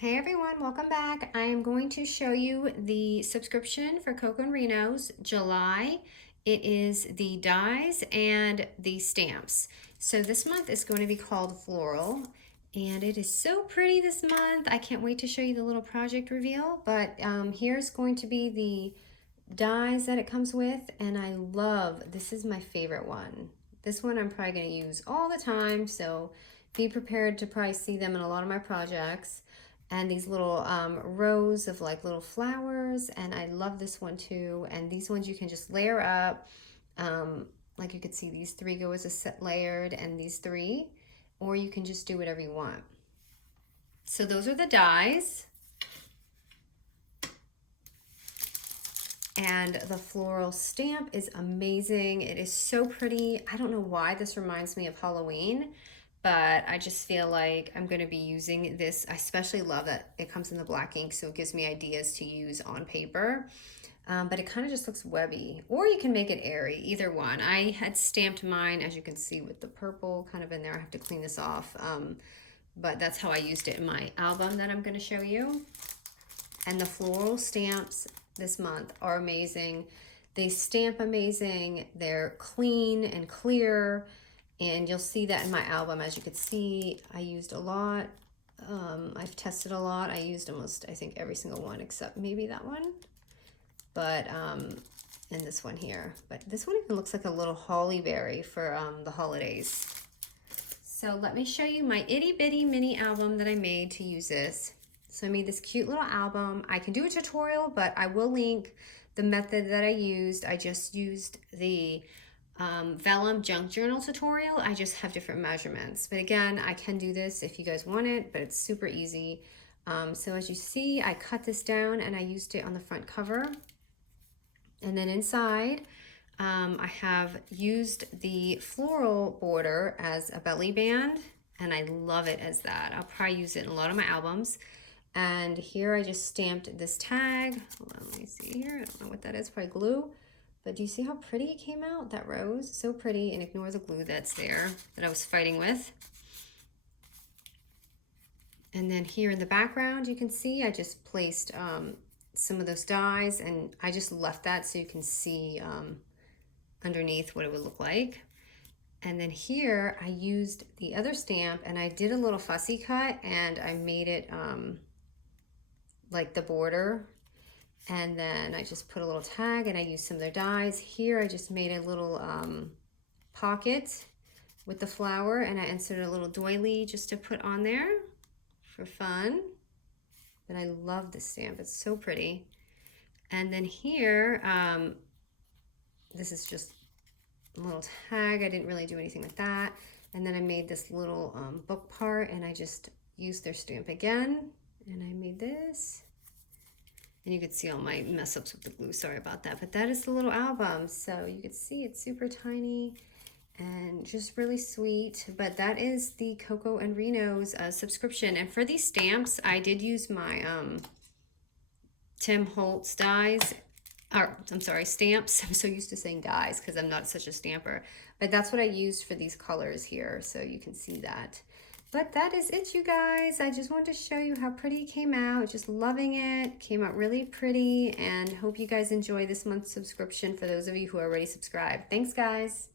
Hey everyone, welcome back. I am going to show you the subscription for Cocoa Reno's July. It is the dies and the stamps. So this month is going to be called Floral, and it is so pretty this month. I can't wait to show you the little project reveal, but here's going to be the dies that it comes with, and I love, this is my favorite one. This one I'm probably going to use all the time, so be prepared to probably see them in a lot of my projects. And these little rows of like little flowers, and I love this one too. And these ones you can just layer up. Like you could see, these three go as a set layered, and these three, or you can just do whatever you want. So those are the dies. And the floral stamp is amazing. It is so pretty. I don't know why this reminds me of Halloween, but I just feel like I'm going to be using this. I especially love that it comes in the black ink, so it gives me ideas to use on paper. But it kind of just looks webby, or you can make it airy, either one. I had stamped mine, as you can see, with the purple kind of in there. I have to clean this off, but that's how I used it in my album that I'm going to show you. And the floral stamps this month are amazing. They stamp amazing. They're clean and clear. And you'll see that in my album. As you can see, I used a lot. I've tested a lot. I used almost, I think, every single one except maybe that one. But, and this one here. But this one even looks like a little holly berry for the holidays. So let me show you my itty bitty mini album that I made to use this. So I made this cute little album. I can do a tutorial, but I will link the method that I used. I just used the vellum junk journal tutorial. I just have different measurements. But again, I can do this if you guys want it, but it's super easy. So as you see, I cut this down and I used it on the front cover. And then inside, I have used the floral border as a belly band, and I love it as that. I'll probably use it in a lot of my albums. And here I just stamped this tag. Hold on, let me see here. I don't know what that is, probably glue. But do you see how pretty it came out? That rose, so pretty, and ignore the glue that's there that I was fighting with. And then here in the background, you can see I just placed some of those dies, and I just left that so you can see underneath what it would look like. And then here I used the other stamp, and I did a little fussy cut, and I made it like the border. And then I just put a little tag, and I used some of their dies. Here I just made a little pocket with the flower, and I inserted a little doily just to put on there for fun. But I love this stamp, it's so pretty. And then here, this is just a little tag. I didn't really do anything with that. And then I made this little book part, and I just used their stamp again, and I made this. And you could see all my mess ups with the glue, sorry about that. But that is the little album. So you could see it's super tiny and just really sweet. But that is the Cocoa and Reno's subscription. And for these stamps, I did use my Tim Holtz dies. Or, I'm sorry, stamps. I'm so used to saying dies because I'm not such a stamper. But that's what I used for these colors here. So you can see that. But that is it, you guys. I just wanted to show you how pretty it came out. Just loving it. Came out really pretty, and hope you guys enjoy this month's subscription for those of you who are already subscribed. Thanks, guys.